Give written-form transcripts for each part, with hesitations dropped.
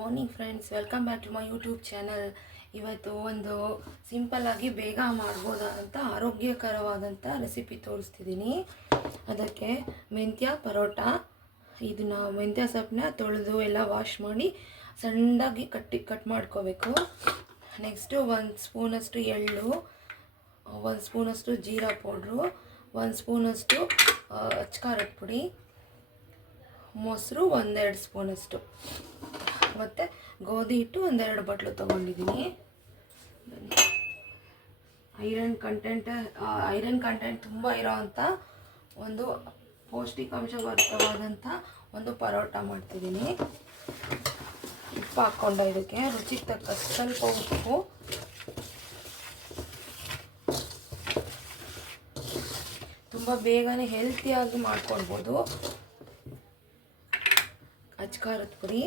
Morning friends, welcome back to my YouTube channel. ಇವತ್ತು ಒಂದು ಸಿಂಪಲ್ಲಾಗಿ ಬೇಗ ಮಾಡ್ಬೋದಂತ ಆರೋಗ್ಯಕರವಾದಂಥ ರೆಸಿಪಿ ತೋರಿಸ್ತಿದ್ದೀನಿ. ಅದಕ್ಕೆ ಮೆಂತ್ಯ ಪರೋಟ. ಇದನ್ನು ಮೆಂತ್ಯ ಸೊಪ್ಪನ್ನ ತೊಳೆದು ಎಲ್ಲ ವಾಶ್ ಮಾಡಿ ಸಣ್ಣದಾಗಿ ಕಟ್ ಮಾಡ್ಕೋಬೇಕು. ನೆಕ್ಸ್ಟು 1 ಸ್ಪೂನಷ್ಟು ಎಳ್ಳು, 1 ಸ್ಪೂನಷ್ಟು ಜೀರಾ ಪೌಡ್ರು, 1 ಸ್ಪೂನಷ್ಟು ಅಚ್ಕಾರದ ಪುಡಿ, ಮೊಸರು 1-2 ಸ್ಪೂನಷ್ಟು, ಮತ್ತು ಗೋಧಿ ಹಿಟ್ಟು 1-2 ಬಟ್ಲು ತೊಗೊಂಡಿದ್ದೀನಿ. ಐರನ್ ಕಂಟೆಂಟ್ ತುಂಬ ಇರೋವಂಥ ಒಂದು ಪೌಷ್ಟಿಕಾಂಶಭರಿತವಾದಂಥ ಒಂದು ಪರೋಟ ಮಾಡ್ತಿದ್ದೀನಿ. ಉಪ್ಪು ಹಾಕ್ಕೊಂಡೆ, ಇದಕ್ಕೆ ರುಚಿಗೆ ತಕ್ಕಷ್ಟು ಸ್ವಲ್ಪ ಉಪ್ಪು, ತುಂಬ ಬೇಗನೆ ಹೆಲ್ತಿಯಾಗಿ ಮಾಡ್ಕೊಳ್ಬೋದು. ಅಚ್ಕಾರದ ಪುಡಿ,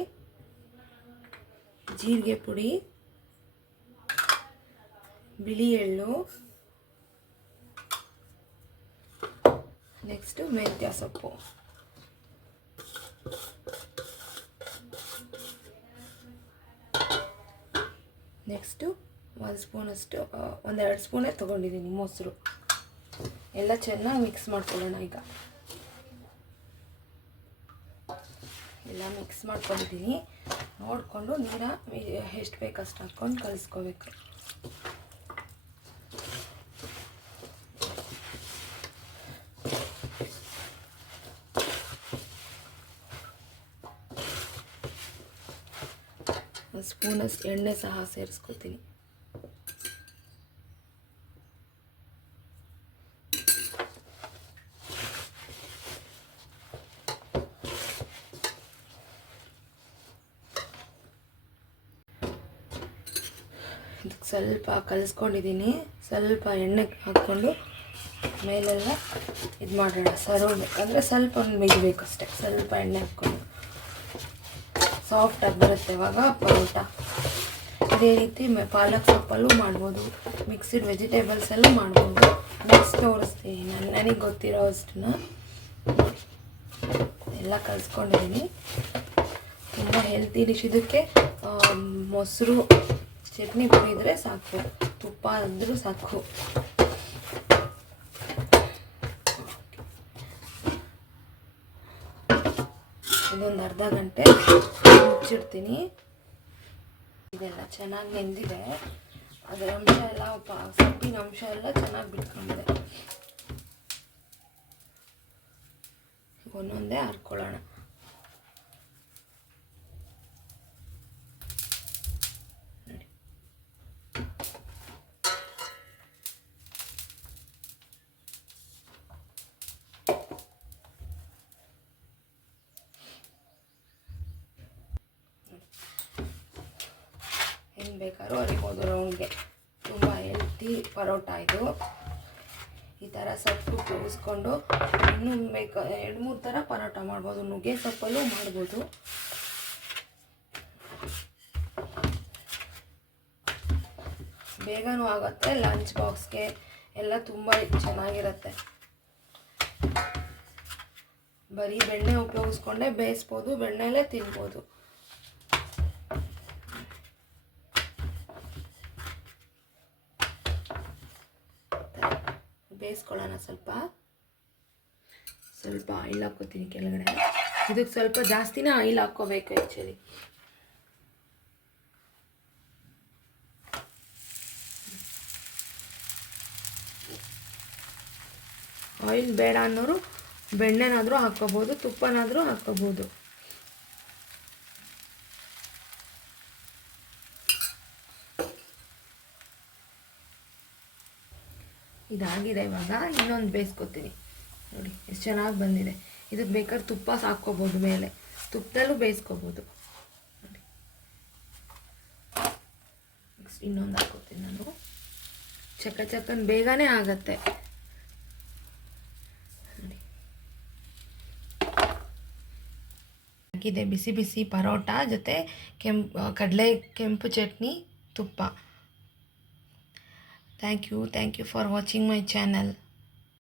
ಜೀರಿಗೆ ಪುಡಿ, ಬಿಳಿ ಎಳ್ಳು, ನೆಕ್ಸ್ಟು ಮೆಂತ್ಯ ಸೊಪ್ಪು. ನೆಕ್ಸ್ಟು 1 ಸ್ಪೂನಷ್ಟು 1-2 ಸ್ಪೂನೇ ತೊಗೊಂಡಿದ್ದೀನಿ ಮೊಸರು. ಎಲ್ಲ ಚೆನ್ನಾಗಿ ಮಿಕ್ಸ್ ಮಾಡ್ಕೊಳ್ಳೋಣ. ಈಗ ಎಲ್ಲ ಮಿಕ್ಸ್ ಮಾಡ್ಕೊಂಡಿದ್ದೀನಿ. ನೋಡಿಕೊಂಡು ನೀರ ಎಷ್ಟು ಬೇಕಷ್ಟು ಹಾಕ್ಕೊಂಡು ಕಲಿಸ್ಕೋಬೇಕು. ಒಂದು ಸ್ಪೂನಷ್ಟು ಎಣ್ಣೆ ಸಹ ಸೇರಿಸ್ಕೊತೀನಿ. ಇದಕ್ಕೆ ಸ್ವಲ್ಪ ಕಲಿಸ್ಕೊಂಡಿದ್ದೀನಿ. ಸ್ವಲ್ಪ ಎಣ್ಣೆ ಹಾಕ್ಕೊಂಡು ಮೇಲೆಲ್ಲ ಇದು ಮಾಡೋಣ, ಸರೋಬೇಕಂದ್ರೆ ಸ್ವಲ್ಪ ಬೇಕಷ್ಟೆ. ಸ್ವಲ್ಪ ಎಣ್ಣೆ ಹಾಕ್ಕೊಂಡು ಸಾಫ್ಟಾಗಿ ಬರುತ್ತೆ ಇವಾಗ ಪರೋಟ. ಇದೇ ರೀತಿ ಪಾಲಕ್ ಸೊಪ್ಪಲ್ಲೂ ಮಾಡ್ಬೋದು, ಮಿಕ್ಸ್ಡ್ ವೆಜಿಟೇಬಲ್ಸಲ್ಲೂ ಮಾಡ್ಬೋದು. ನೆಕ್ಸ್ಟ್ ತೋರಿಸ್ತೀನಿ ನನಗೆ ಗೊತ್ತಿರೋ ಅಷ್ಟನ್ನ. ಎಲ್ಲ ಕಲಿಸ್ಕೊಂಡಿದ್ದೀನಿ. ತುಂಬ ಹೆಲ್ತಿ ಡಿಶ್. ಇದಕ್ಕೆ ಮೊಸರು ಚಟ್ನಿ ಪುಡಿ ಇದ್ದರೆ ಸಾಕು, ತುಪ್ಪ ಇದ್ದರೂ ಸಾಕು. ಇದೊಂದು ಅರ್ಧ ಗಂಟೆ ಮುಚ್ಚಿಡ್ತೀನಿ. ಇದೆಲ್ಲ ಚೆನ್ನಾಗಿ ನೆಂದಿದೆ, ಅದರ ಅಂಶ ಎಲ್ಲ ಸೊಪ್ಪಿನ ಅಂಶ ಎಲ್ಲ ಚೆನ್ನಾಗಿ ಬಿಟ್ಕೊಂಡಿದೆ. ಒಂದೊಂದೇ ಹರ್ಕೊಳ್ಳೋಣ. ಹೆಂಗೆ ಬೇಕಾದ್ರೂ ಅರಿಬೋದು ರೌಂಡ್ಗೆ. ತುಂಬ ಹೆಲ್ತಿ ಪರೋಟ ಇದು. ಈ ಥರ ಸೊಪ್ಪು ಉಪಯೋಗಿಸ್ಕೊಂಡು ಇನ್ನೂ 2-3 ಥರ ಪರೋಟ ಮಾಡ್ಬೋದು. ನುಗ್ಗೆ ಸೊಪ್ಪಲ್ಲೂ ಮಾಡ್ಬೋದು. ಬೇಗನೂ ಆಗುತ್ತೆ, ಲಂಚ್ ಬಾಕ್ಸ್ಗೆ ಎಲ್ಲ ತುಂಬ ಚೆನ್ನಾಗಿರುತ್ತೆ. ಬರೀ ಬೆಣ್ಣೆ ಉಪಯೋಗಿಸ್ಕೊಂಡೇ ಬೇಯಿಸ್ಬೋದು, ಬೆಣ್ಣೆಲೇ ತಿನ್ಬೋದು. ಬೇಯಿಸ್ಕೊಳ್ಳೋಣ. ಸ್ವಲ್ಪ ಆಯಿಲ್ ಹಾಕ್ಕೋತೀನಿ ಕೆಳಗಡೆ. ಇದಕ್ಕೆ ಸ್ವಲ್ಪ ಜಾಸ್ತಿನೇ ಆಯಿಲ್ ಹಾಕ್ಕೋಬೇಕು ಆ್ಯಕ್ಚುಲಿ. ಆಯಿಲ್ ಬೇಡ ಅನ್ನೋರು ಬೆಣ್ಣೆನಾದರೂ ಹಾಕ್ಕೋಬೋದು, ತುಪ್ಪನಾದರೂ ಹಾಕ್ಕೋಬೋದು. ಇದಾಗಿದೆ. ಇವಾಗ ಇನ್ನೊಂದು ಬೇಯಿಸ್ಕೊತೀನಿ. ನೋಡಿ ಎಷ್ಟು ಚೆನ್ನಾಗಿ ಬಂದಿದೆ. ಇದಕ್ಕೆ ಬೇಕಾದ್ರೆ ತುಪ್ಪ ಹಾಕ್ಕೋಬೋದು, ಮೇಲೆ ತುಪ್ಪದಲ್ಲೂ ಬೇಯಿಸ್ಕೋಬೋದು. ನೋಡಿ, ನೆಕ್ಸ್ಟ್ ಇನ್ನೊಂದು ಹಾಕ್ಕೋತೀನಿ ನಾನು. ಚಕ್ಕನ್ ಬೇಗನೆ ಆಗತ್ತೆ. ನೋಡಿ, ಹಾಕಿದೆ ಬಿಸಿ ಬಿಸಿ ಪರೋಟ ಜೊತೆ ಕೆಂಪು ಚಟ್ನಿ, ತುಪ್ಪ. Thank you for watching my channel.